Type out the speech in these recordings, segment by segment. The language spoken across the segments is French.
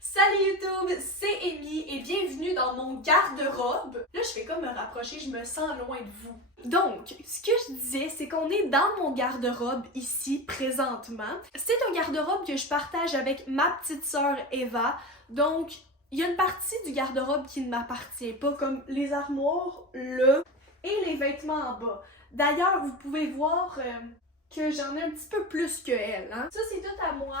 Salut YouTube, c'est Amy et bienvenue dans mon garde-robe. Là, je fais comme me rapprocher, je me sens loin de vous. Donc, ce que je disais, c'est qu'on est dans mon garde-robe ici, présentement. C'est un garde-robe que je partage avec ma petite sœur Eva. Donc, il y a une partie du garde-robe qui ne m'appartient pas, comme les armoires là et les vêtements en bas. D'ailleurs, vous pouvez voir que j'en ai un petit peu plus que elle. Hein? Ça, c'est tout à moi.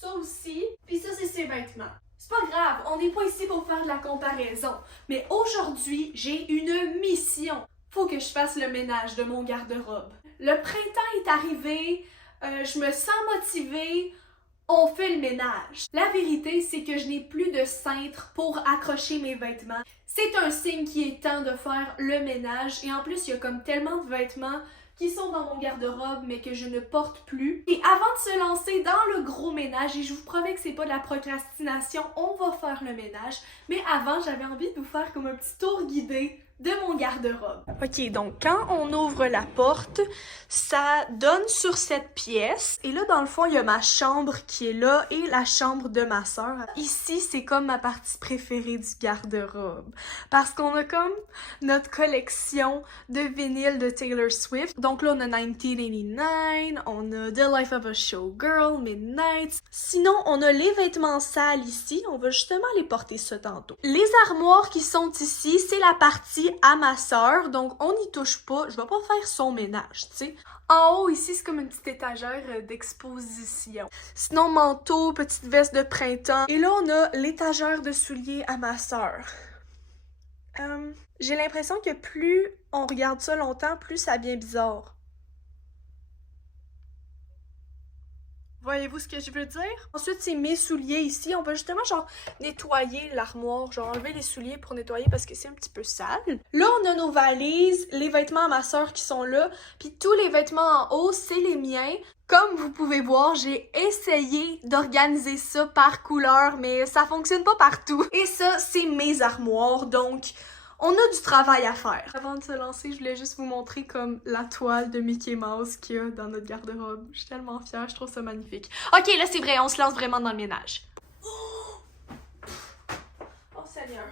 Ça aussi, puis ça c'est ses vêtements. C'est pas grave, on n'est pas ici pour faire de la comparaison. Mais aujourd'hui, j'ai une mission. Faut que je fasse le ménage de mon garde-robe. Le printemps est arrivé, je me sens motivée, on fait le ménage. La vérité, c'est que je n'ai plus de cintre pour accrocher mes vêtements. C'est un signe qu'il est temps de faire le ménage et en plus, il y a comme tellement de vêtements qui sont dans mon garde-robe mais que je ne porte plus. Et avant de se lancer dans le gros ménage, et je vous promets que c'est pas de la procrastination, on va faire le ménage, mais avant j'avais envie de vous faire comme un petit tour guidé de mon garde-robe. Ok, donc quand on ouvre la porte, ça donne sur cette pièce. Et là, dans le fond, il y a ma chambre qui est là et la chambre de ma sœur. Ici, c'est comme ma partie préférée du garde-robe. Parce qu'on a comme notre collection de vinyles de Taylor Swift. Donc là, on a 1989, on a The Life of a Showgirl, Midnight. Sinon, on a les vêtements sales ici. On va justement les porter ça tantôt. Les armoires qui sont ici, c'est la partie à ma sœur, donc on n'y touche pas, je vais pas faire son ménage, tu sais. En haut, ici, c'est comme une petite étagère d'exposition. Sinon, manteau, petite veste de printemps. Et là, on a l'étagère de souliers à ma sœur. J'ai l'impression que plus on regarde ça longtemps, plus ça devient bizarre. Voyez-vous ce que je veux dire? Ensuite, c'est mes souliers ici. On va justement genre nettoyer l'armoire, genre enlever les souliers pour nettoyer parce que c'est un petit peu sale. Là, on a nos valises, les vêtements à ma sœur qui sont là, puis tous les vêtements en haut, c'est les miens. Comme vous pouvez voir, j'ai essayé d'organiser ça par couleur, mais ça fonctionne pas partout. Et ça, c'est mes armoires, donc on a du travail à faire. Avant de se lancer, je voulais juste vous montrer comme la toile de Mickey Mouse qu'il y a dans notre garde-robe. Je suis tellement fière, je trouve ça magnifique. Ok, là c'est vrai, on se lance vraiment dans le ménage. Oh Seigneur.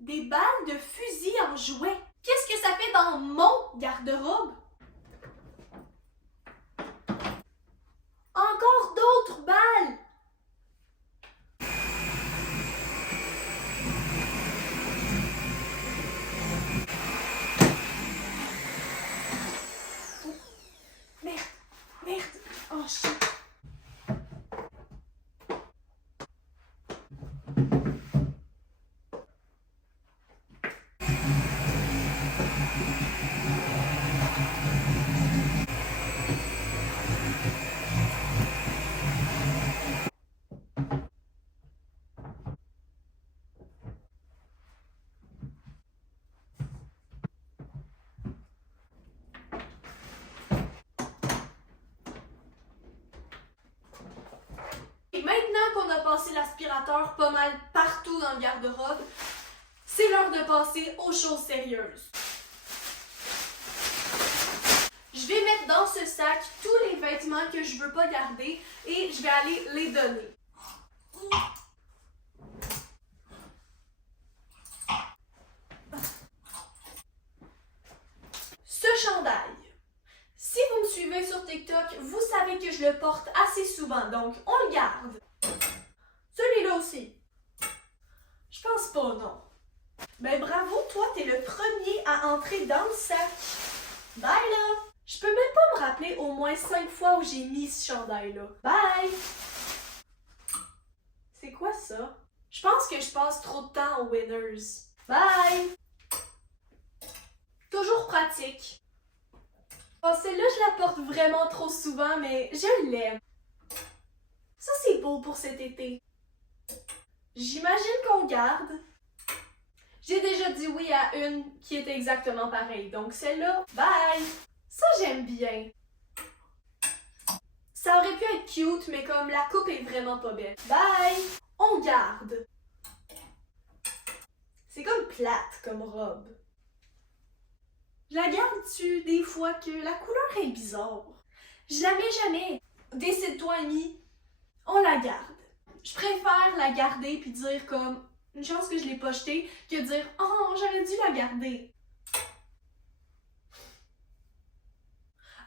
Des balles de fusil en jouet. Qu'est-ce que ça fait dans mon garde-robe? Encore d'autres balles! Merde! Merde! Oh shit! Maintenant qu'on a passé l'aspirateur pas mal partout dans le garde-robe, c'est l'heure de passer aux choses sérieuses. Je vais mettre dans ce sac tous les vêtements que je veux pas garder et je vais aller les donner. Ce chandail. Si vous me suivez sur TikTok, vous savez que je le porte assez souvent, donc on le garde. Celui-là aussi. Je pense pas, non. Ben bravo, toi, t'es le premier à entrer dans le sac. Bye là! Je peux même pas me rappeler au moins 5 fois où j'ai mis ce chandail-là. Bye! C'est quoi ça? Je pense que je passe trop de temps aux Winners. Bye! Toujours pratique. Oh, celle-là, je la porte vraiment trop souvent, mais je l'aime. Ça, c'est beau pour cet été. J'imagine qu'on garde. J'ai déjà dit oui à une qui était exactement pareille, donc celle-là, bye! Ça, j'aime bien. Ça aurait pu être cute, mais comme la coupe est vraiment pas belle. Bye! On garde. C'est comme plate comme robe. Je la garde-tu des fois que la couleur est bizarre? Je la mets jamais. Décide-toi, Amy. On la garde. Je préfère la garder puis dire comme une chance que je l'ai pas jetée que dire oh, j'aurais dû la garder.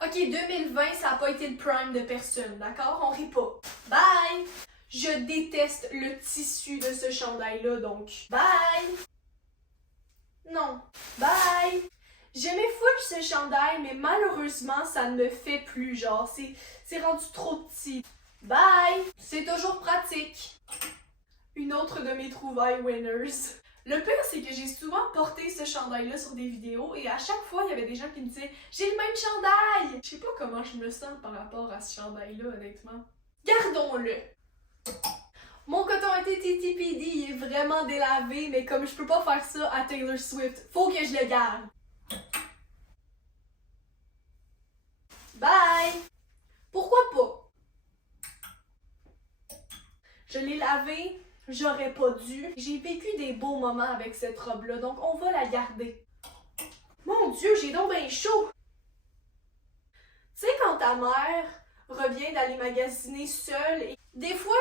Ok, 2020, ça a pas été le prime de personne, d'accord? On rit pas. Bye! Je déteste le tissu de ce chandail-là, donc bye! Non, bye! J'aimais full ce chandail, mais malheureusement, ça ne me fait plus, genre, c'est rendu trop petit. Bye! C'est toujours pratique. Une autre de mes trouvailles winners. Le pire, c'est que j'ai souvent porté ce chandail-là sur des vidéos et à chaque fois, il y avait des gens qui me disaient « J'ai le même chandail! » Je sais pas comment je me sens par rapport à ce chandail-là, honnêtement. Gardons-le! Mon coton à TTPD, il est vraiment délavé, mais comme je peux pas faire ça à Taylor Swift, faut que je le garde. Bye! Pourquoi pas? Je l'ai lavé, j'aurais pas dû. J'ai vécu des beaux moments avec cette robe-là, donc on va la garder. Mon Dieu, j'ai donc bien chaud! Tu sais, quand ta mère revient d'aller magasiner seule, et des fois,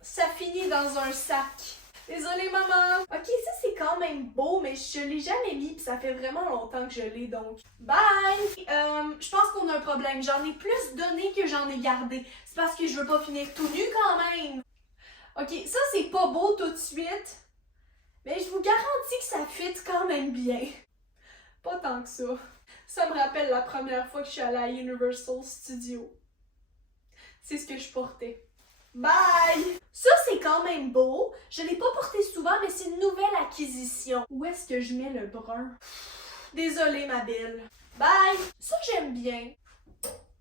ça finit dans un sac. Désolée, maman! Ok, ça c'est quand même beau, mais je l'ai jamais mis, pis ça fait vraiment longtemps que je l'ai, donc bye! Je pense qu'on a un problème. J'en ai plus donné que j'en ai gardé. C'est parce que je veux pas finir tout nu quand même. Ok, ça c'est pas beau tout de suite, mais je vous garantis que ça fit quand même bien. Pas tant que ça. Ça me rappelle la première fois que je suis allée à Universal Studios. C'est ce que je portais. Bye! Ça, c'est quand même beau. Je l'ai pas porté souvent, mais c'est une nouvelle acquisition. Où est-ce que je mets le brun? Désolée, ma belle. Bye! Ça, j'aime bien.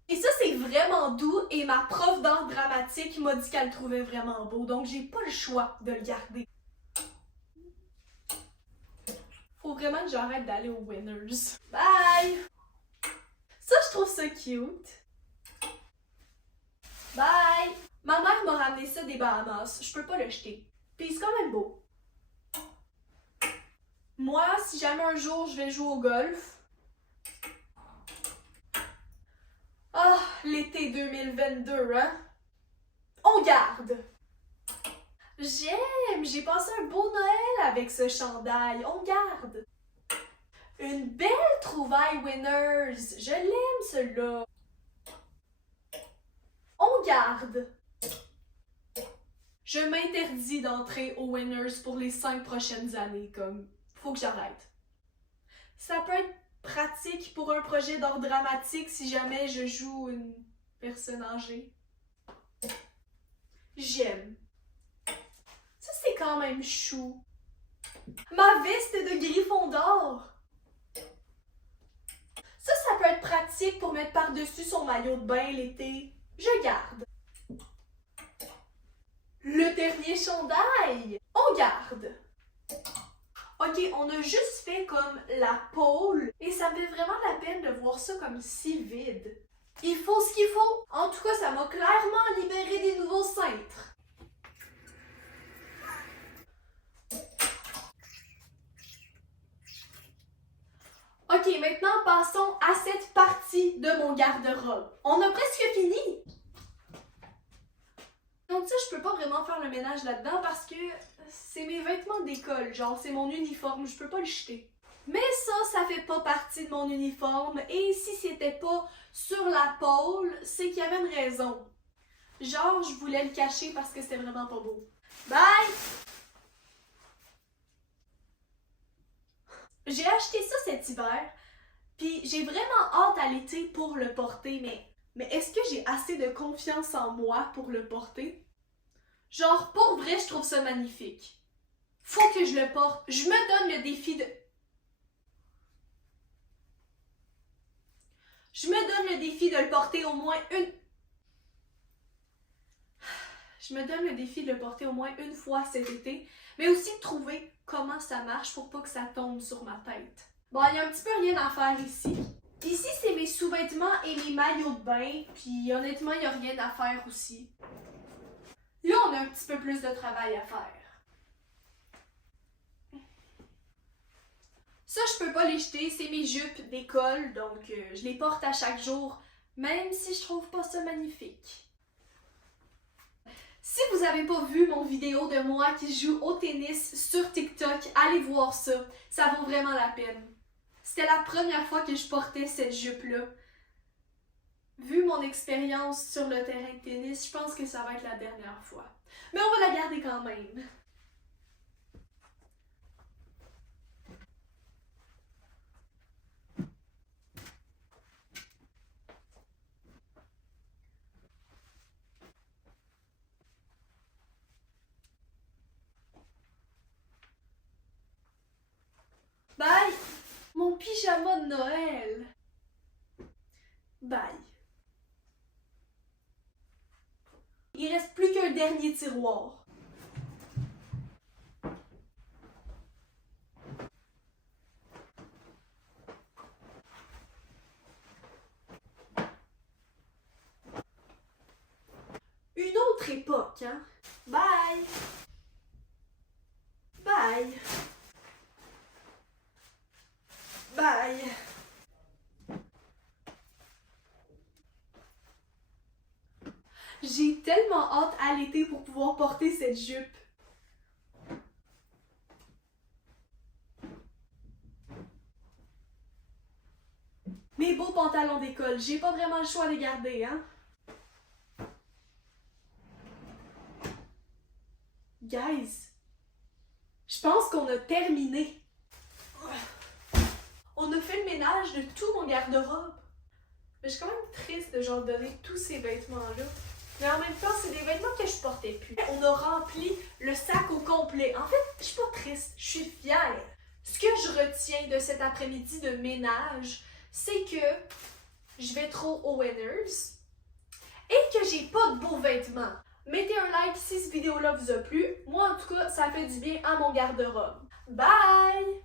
Et ça, c'est vraiment doux et ma prof d'art dramatique m'a dit qu'elle le trouvait vraiment beau, donc j'ai pas le choix de le garder. Faut vraiment que j'arrête d'aller aux Winners. Bye! Ça, je trouve ça cute. Bye! Ma mère m'a ramené ça des Bahamas. Je peux pas le jeter. Puis c'est quand même beau. Moi, si jamais un jour je vais jouer au golf... Ah, l'été 2022, hein? On garde! J'aime! J'ai passé un beau Noël avec ce chandail. On garde! Une belle trouvaille Winners! Je l'aime, celui-là! On garde! Je m'interdis d'entrer aux Winners pour les 5 prochaines années, comme... Faut que j'arrête. Ça peut être pratique pour un projet d'art dramatique si jamais je joue une personne âgée. J'aime. Ça, c'est quand même chou. Ma veste de Gryffondor. Ça peut être pratique pour mettre par-dessus son maillot de bain l'été. Je garde. Le dernier chandail. On garde. Ok, on a juste fait comme la pôle et ça me fait vraiment la peine de voir ça comme si vide. Il faut ce qu'il faut. En tout cas, ça m'a clairement libéré des nouveaux cintres. Ok, maintenant passons à cette partie de mon garde-robe. On a presque fini. Donc ça, je peux pas vraiment faire le ménage là-dedans parce que c'est mes vêtements d'école, genre c'est mon uniforme, je peux pas le jeter. Mais ça fait pas partie de mon uniforme et si c'était pas sur la pôle, c'est qu'il y avait une raison. Genre, je voulais le cacher parce que c'était vraiment pas beau. Bye! J'ai acheté ça cet hiver, puis j'ai vraiment hâte à l'été pour le porter, mais est-ce que j'ai assez de confiance en moi pour le porter? Genre, pour vrai, je trouve ça magnifique. Faut que je le porte. Je me donne le défi de... Je me donne le défi de le porter au moins une... Je me donne le défi de le porter au moins une fois cet été, mais aussi de trouver comment ça marche pour pas que ça tombe sur ma tête. Bon, il y a un petit peu rien à faire ici. Ici, c'est mes sous-vêtements et mes maillots de bain, puis honnêtement, il n'y a rien à faire aussi. Là, on a un petit peu plus de travail à faire. Ça, je peux pas les jeter, c'est mes jupes d'école, donc je les porte à chaque jour, même si je trouve pas ça magnifique. Si vous n'avez pas vu mon vidéo de moi qui joue au tennis sur TikTok, allez voir ça. Ça vaut vraiment la peine. C'était la première fois que je portais cette jupe-là. Vu mon expérience sur le terrain de tennis, je pense que ça va être la dernière fois. Mais on va la garder quand même. Bye! Mon pyjama de Noël! Bye! Il reste plus qu'un dernier tiroir. Une autre époque, hein? Bye! Bye! Bye! J'ai tellement hâte à l'été pour pouvoir porter cette jupe. Mes beaux pantalons d'école, j'ai pas vraiment le choix de les garder, hein? Guys, je pense qu'on a terminé. On a fait le ménage de tout mon garde-robe. Mais je suis quand même triste de genre donner tous ces vêtements-là. Mais en même temps, c'est des vêtements que je portais plus. On a rempli le sac au complet. En fait, je suis pas triste, je suis fière. Ce que je retiens de cet après-midi de ménage, c'est que je vais trop au Winners et que j'ai pas de beaux vêtements. Mettez un like si cette vidéo-là vous a plu. Moi, en tout cas, ça fait du bien à mon garde-robe. Bye!